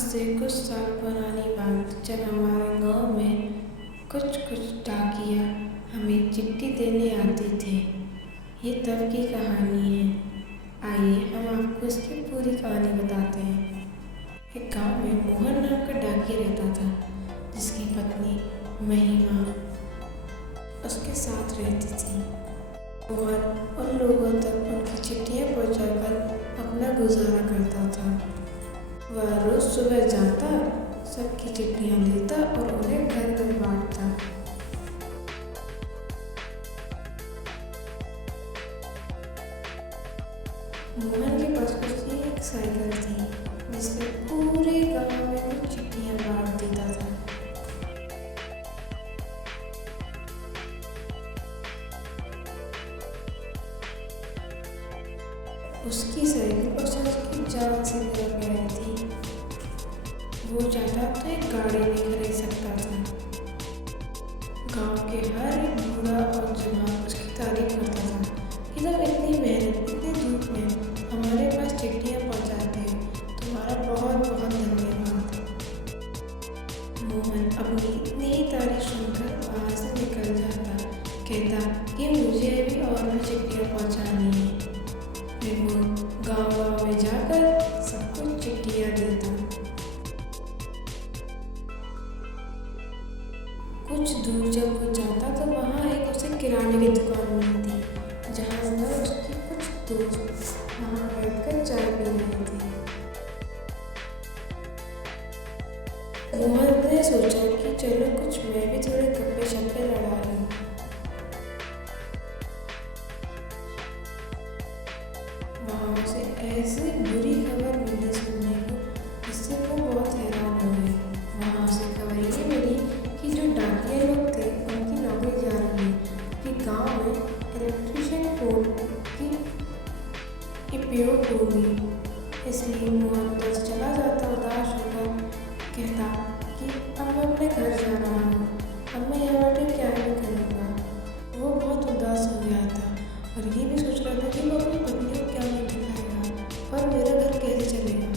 से कुछ साल पुरानी बात, जब हमारे गांव में कुछ डाकिया हमें चिट्ठी देने आते थे। ये तब की कहानी है। आइए हम आपको इसकी पूरी कहानी बताते हैं। एक गांव में मोहन नाम का डाकिया रहता था, जिसकी पत्नी महिमा उसके साथ रहती थी। मोहन उन लोगों तक उनकी चिट्ठियाँ पहुँचाकर अपना गुजारा करता था। वह रोज सुबह जाता, सबकी चिट्ठियाँ लेता और उन्हें घर घर बांटता। मोहन के पास उसकी एक साइकिल थी, जिससे पूरे गांव में वो चिट्ठियाँ बांट देता था। उसकी साइकिल उसे उसकी जान से प्यारी थी। वो चाहता तो एक गाड़ी भी खरीद सकता था। गांव के हर एक बूढ़ा और जवान उसकी तारीफ करता था कि तुम इतनी मेहनत, इतनी धूप में हमारे पास चिट्ठियाँ पहुँचाते हो, तुम्हारा बहुत बहुत धन्यवाद। मोहन अपनी इतनी ही तारीफ सुनकर वहाँ से निकल जाता, कहता कि मुझे अभी और भी चिट्ठियाँ पहुँचानी है। फिर वो गाँव में जाकर सबको चिट्ठियाँ देता। कुछ दूर जब वो जाता तो वहाँ एक उसे किराने की दुकान मिलती, जहाँ वह उसके कुछ दोस्त वहाँ बैठकर चाय पी रहे थे। मोहन ने सोचा कि चलो कुछ मैं भी थोड़े गप्पे शप्पे लड़ा लूँ। वहाँ उसे ऐसी बुरी खबर मिली सुनने को, जिससे वो बहुत हैरान हो गई। वहाँ उसे खबर ये मिली कि जो डाकिया लोग थे उनकी नौकरी जा रही है, कि गांव में इलेक्ट्रिशियन पोल की उपयोग होगी। इसलिए मोहन उधर चला जाता, उदास होकर कहता कि अब मैं अपने घर जा रहा हूँ, अब मैं यहाँ बैठे क्या ही करूँगा। वो बहुत उदास हो गया था और ये भी सोच रहा था कि वो अपनी पत्नी को क्या नहीं दिखाएगा और मेरा घर कैसे चलेगा।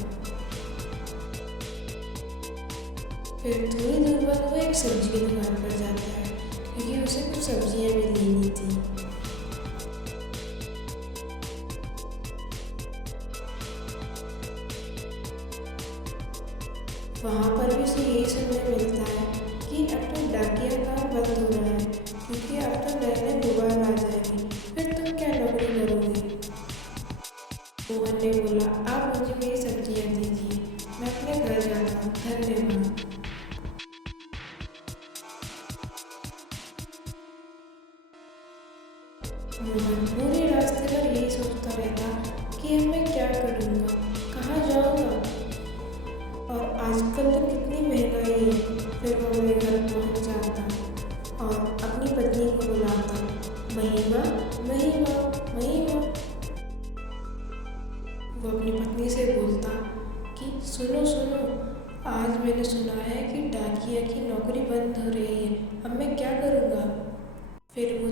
फिर थोड़ी दूर बाद वो एक सब्जी की दुकान पर जाता है, क्योंकि उसे कुछ सब्जियां भी लेनी थी। वहाँ पर भी उसे यही सुनने मिलता है कि अब तो डाकिया काम बंद हो रहा है, क्योंकि अब तो नए नए मोबाइल आ जाएंगे, फिर तुम क्या नौकरी करोगे। मोहन ने बोला, आप मुझे मेरी सब्जियां दीजिए, मैं अपने घर जाता हूँ, धन्यवाद। मोहन पूरे रास्ते पर यही सोचता रहता कि अब मैं क्या करूँगा, कहाँ जाऊँगा, और आजकल तो कितनी महंगाई है। फिर वो अपने घर पहुँच जाता और अपनी पत्नी को बुलाता, महिमा महिमा महिमा। वो अपनी पत्नी से बोलता कि सुनो सुनो, आज मैंने सुना है कि डाकिया की नौकरी बंद हो रही है, अब मैं क्या करूँगा। फिर वो